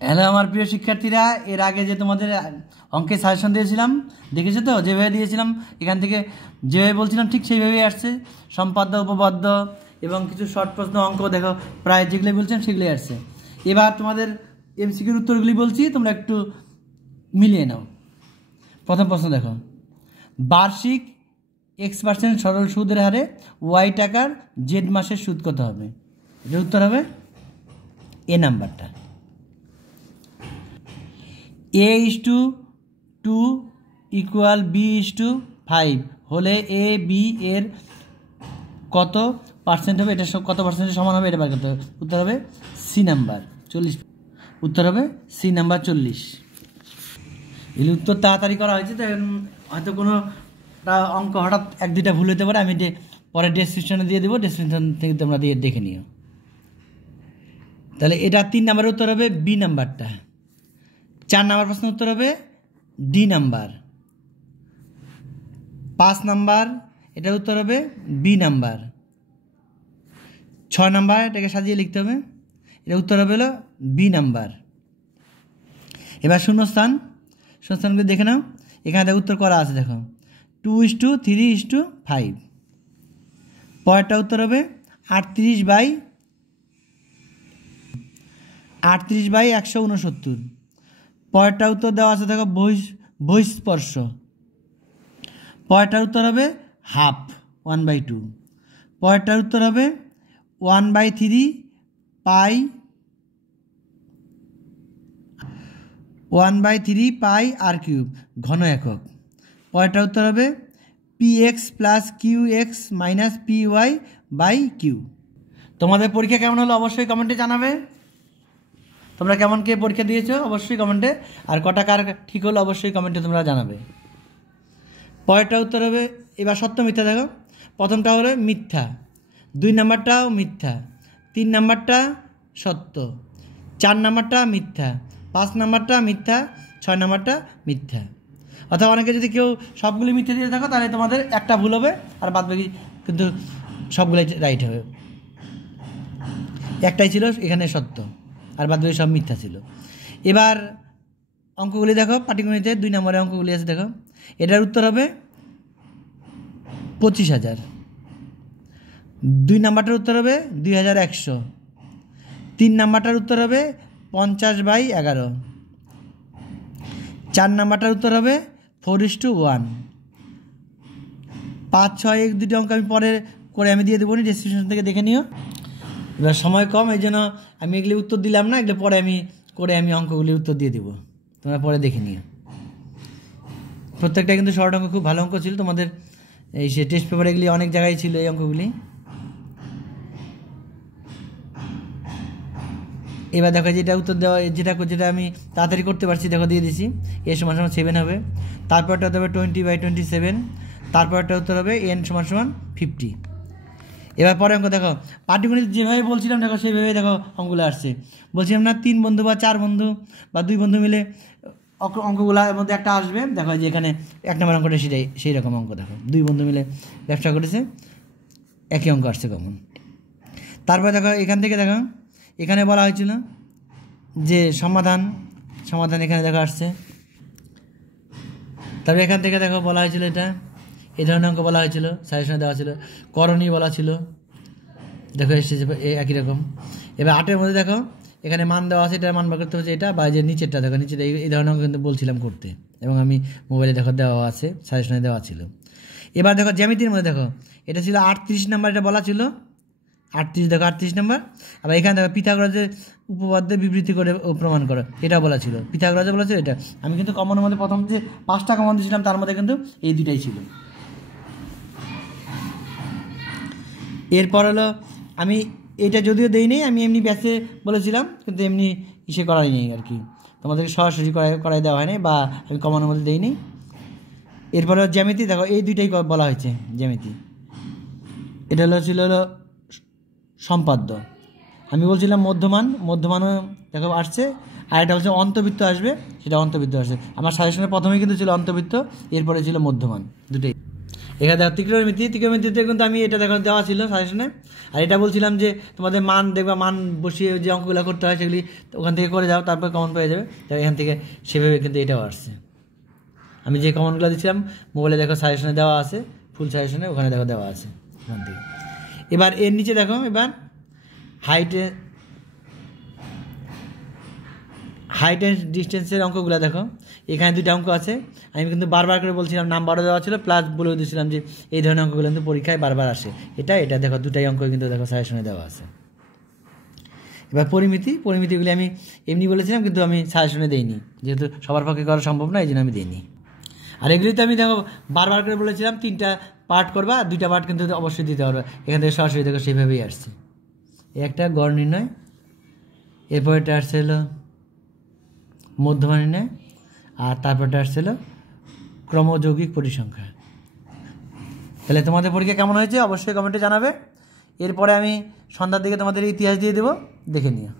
Hello আমার প্রিয় শিক্ষার্থীরা, এর আগে যে তোমাদের অঙ্কের সাজেশন দিয়েছিলাম দেখেছো তো? যেভাবে দিয়েছিলাম এখান থেকে যেভাবে বলছিলাম ঠিক সেইভাবেই আসছে। সম্পাদ্য, উপপাদ্য এবং কিছু শর্ট প্রশ্ন অঙ্ক দেখো প্রায় যেগুলো বলছিলাম সেগুলোই আসছে। এবার তোমাদের এমসিকিউর উত্তরগুলি বলছি, তোমরা একটু মিলিয়ে নাও। প্রথম প্রশ্ন দেখো, বার্ষিক X% সরল সুদের হারে Y টাকার Z মাসের সুদ কত হবে? এর উত্তর হবে এ নাম্বারটা। A:2 = B:5 হলে এ বি এর কত পার্সেন্ট হবে? এটা কত পার্সেন্টের সমান হবে এটা বার করতে হবে। উত্তর হবে সি নাম্বার 40। উত্তর হবে সি নাম্বার 40। এর উত্তর তাড়াতাড়ি করা হয়েছে, তাই হয়তো কোনো অঙ্ক হঠাৎ এক দুইটা ভুল হতে পারে। আমি পরে ডেসক্রিপশনে দিয়ে দেবো, ডেসক্রিপশন থেকে তোমরা দিয়ে দেখে নিও। তাহলে এটা 3 নাম্বারের উত্তর হবে বি নাম্বারটা। 4 নাম্বার প্রশ্ন উত্তর হবে ডি নাম্বার। 5 নাম্বার এটার উত্তর হবে বি নাম্বার। 6 নাম্বার এটাকে সাজিয়ে লিখতে হবে, এটা উত্তর হবে হলো বি নাম্বার। এবার শূন্যস্থানগুলো দেখে নাও, এখানে দেখো উত্তর করা আছে, দেখো 2:3:5। পরেরটা উত্তর হবে 38/169। পরেরটা উত্তর দেওয়া আছে দেখো বহিঃস্পর্শ। পরেরটার উত্তর হবে হাফ 1/2। পরেরটার উত্তর হবে 1/3 ঘন একক। পরেরটার উত্তর হবে px + qx - py/q। তোমাদের পরীক্ষা কেমন হলো অবশ্যই কমেন্টে জানাবে। তোমরা কেমন কে পরীক্ষা দিয়েছো অবশ্যই কমেন্টে, আর কটা কার ঠিক হলো অবশ্যই কমেন্টে তোমরা জানাবে। পরেরটা উত্তর হবে, এবার সত্য মিথ্যা দেখো। প্রথমটা হলো মিথ্যা, 2 নাম্বারটাও মিথ্যা, 3 নাম্বারটা সত্য, 4 নাম্বারটা মিথ্যা, 5 নাম্বারটা মিথ্যা, 6 নাম্বারটা মিথ্যা। অথবা অনেকে যদি কেউ সবগুলি মিথ্যা দিয়ে থাকো তাহলে তোমাদের একটা ভুল হবে, আর বাদবাকি কিন্তু সবগুলোই রাইট হবে। একটাই ছিল এখানে সত্য, আর বাদবাকি সব মিথ্যা ছিল। এবার অঙ্কগুলি দেখো, পাটিগণিতে 2 নম্বরের অঙ্কগুলি আছে দেখো। এটার উত্তর হবে 25,000। 2 নাম্বারটার উত্তর হবে 2100। 3 নাম্বারটার উত্তর হবে 50/11। 4 নাম্বারটার উত্তর হবে 4:1। 5, 6, 1, 2টি অঙ্ক আমি পরে করে আমি দিয়ে দেবো, ডেসক্রিপশন থেকে দেখে নিও। এবার সময় কম, এই জন্য আমি এগুলি উত্তর দিলাম না, এগুলো পরে আমি অঙ্কগুলির উত্তর দিয়ে দেবো, তোমরা পরে দেখে নিও। প্রত্যেকটা কিন্তু শর্ট অঙ্ক, খুব ভালো অঙ্ক ছিল তোমাদের। এই সে টেস্ট পেপার এগুলি অনেক জায়গায় ছিল এই অঙ্কগুলি। এবার দেখো যেটা উত্তর দেওয়া, যেটা আমি তাড়াতাড়ি করতে পারছি দেখো দিয়ে দিছি। এ = 7 হবে। তারপরটা হতে হবে 20/27। তারপরটা উত্তর হবে n = 50। এবার পরে অঙ্ক দেখো, পাটিগণিত যেভাবে বলছিলাম দেখো সেইভাবে দেখো অঙ্কগুলো আসছে। বলছিলাম না 3 বন্ধু বা 4 বন্ধু বা 2 বন্ধু মিলে অঙ্কগুলোর মধ্যে একটা আসবে। দেখো যে এখানে 1 নম্বর অঙ্কটা সেই রকম অঙ্ক। দেখো 2 বন্ধু মিলে ব্যবসা করেছে, একই অঙ্ক আসছে কমন। তারপরে দেখো এখান থেকে দেখো এখানে বলা হয়েছিল যে সমাধান এখানে দেখো আসছে। তারপরে এখান থেকে দেখো বলা হয়েছিল এটা এই ধরনের অঙ্ক বলা হয়েছিল, সাজেশনে দেওয়া ছিল। করণীয় বলা ছিল, দেখো এসেছে একই রকম। এবার 8-এর মধ্যে দেখো এখানে মান দেওয়া আছে, এটার মান বার করতে হচ্ছে এটা, বা যে নিচেরটা দেখো নিচেটা এই ধরনের অঙ্ক কিন্তু বলছিলাম করতে, এবং আমি মোবাইলে দেখো দেওয়া আছে, সাজেশনে দেওয়া ছিল। এবার দেখো জ্যামিতির মধ্যে দেখো এটা ছিল 38 নাম্বার, এটা বলা ছিল 38, দেখো 38 নাম্বার। আবার এখানে দেখো পিথাগোরাসের উপপাদ্য বিবৃতি করে প্রমাণ করো, এটা বলা ছিল। পিথাগোরাসে বলা ছিল এটা। আমি কিন্তু কমনের মধ্যে প্রথম যে 5টা কমন দিয়েছিলাম তার মধ্যে কিন্তু এই দুটাই ছিল। এরপর হলো আমি এটা যদিও দেই নেই, আমি এমনি ব্যাচে বলেছিলাম, কিন্তু এমনি ইসে করাই নেই আর কি, তোমাদেরকে সরাসরি করাই দেওয়া হয়নি, বা আমি কমনের মধ্যে দেই নি। এরপরে জ্যামিতি দেখো এই দুইটাই বলা হয়েছে জ্যামিতি। এটা ছিল সম্পাদ্য। আমি বলছিলাম মধ্যমানও দেখো আসছে, আর এটা হচ্ছে অন্তবৃত্ত আসবে, সেটা অন্তবৃত্ত আসছে। আমার সাজেশনের প্রথমেই কিন্তু ছিল অন্তবৃত্ত, এরপরে ছিল মধ্যমান, দুটোই। এখানে দেখো ত্রিকোণমিতিতে কিন্তু আমি এটা দেখো দেওয়া ছিল সাজেশনে। আর এটা বলছিলাম যে তোমাদের মান দেখবা, মান বসিয়ে যে অঙ্কগুলো করতে হয় সেগুলি ওখান থেকে করে যাও, তারপর কমন পেয়ে যাবে। তো এখান থেকে সেভাবে কিন্তু এটাও আসছে। আমি যে কমনগুলো দিচ্ছিলাম মোবাইলে দেখো সাজেশনে দেওয়া আছে, ফুল সাজেশনে ওখানে দেখো দেওয়া আছে ওখান থেকে। এবার এর নিচে দেখো, এবার হাইট অ্যান্ড ডিস্টেন্সের অঙ্কগুলো দেখো। এখানে দুটো অঙ্ক আছে, আমি কিন্তু বারবার করে বলছিলাম, নাম্বারও দেওয়া ছিল, প্লাস বলেও দিয়েছিলাম যে এই ধরনের অঙ্কগুলো কিন্তু পরীক্ষায় বারবার আসে। এটা দেখো দুটাই অঙ্ক কিন্তু দেখো সাজেশনে দেওয়া আছে। এবার পরিমিতিগুলি আমি এমনি বলেছিলাম, কিন্তু আমি সাজেশনে দিইনি, যেহেতু সবার পক্ষে করা সম্ভব না, এই জন্য আমি দিইনি। আর এগুলিতে আমি দেখো বারবার করে বলেছিলাম 3টা পার্ট করবা, আর 2টা পার্ট কিন্তু অবশ্যই দিতে পারবে। এখান থেকে সরাসরি দেখো সেভাবেই আসছে। একটা গড় নির্ণয়, এরপরটা আসছে হলো মধ্যমা নির্ণয়, আর তারপরটা আসছে হলো ক্রমযৌগিক পরিসংখ্যা। তাহলে তোমাদের পরীক্ষা কেমন হয়েছে অবশ্যই কমেন্টে জানাবে। এরপরে আমি সন্ধ্যার দিকে তোমাদের ইতিহাস দিয়ে দেবো, দেখে নিও।